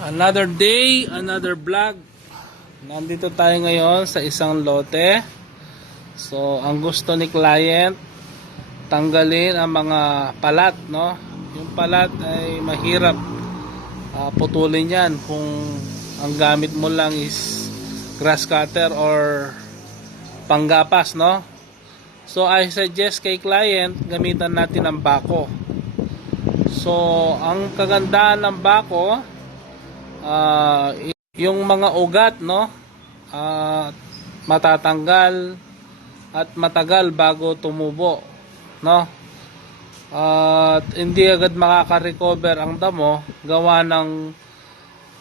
Another day, another vlog. Nandito tayo ngayon sa isang lote. So, ang gusto ni client, tanggalin ang mga palat, no? Yung palat ay mahirap putulin yan kung ang gamit mo lang is grass cutter or panggapas, no? So, I suggest kay client, gamitan natin ang bako. So, ang kagandahan ng bako, yung mga ugat, no, matatanggal at matagal bago tumubo, no, at hindi agad makaka-recover ang damo gawa ng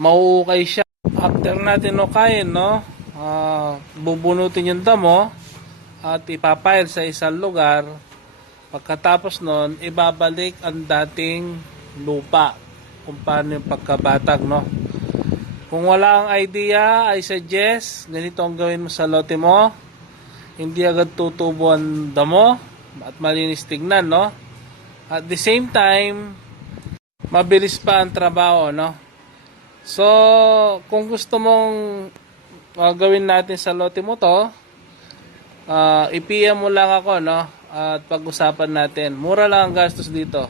mauukay siya. After natin ukayin, no, bubunutin yung damo at ipapile sa isang lugar. Pagkatapos nun, ibabalik ang dating lupa kung paano yung pagkabatag, no. Kung wala kang idea, I suggest ganito ang gawin mo sa lote mo. Hindi agad tutubo ang damo at malinis tignan, no. At the same time, mabilis pa ang trabaho, no. So, kung gusto mong gawin natin sa lote mo to, i-PM mo lang ako, no, at pag-usapan natin. Mura lang ang gastos dito.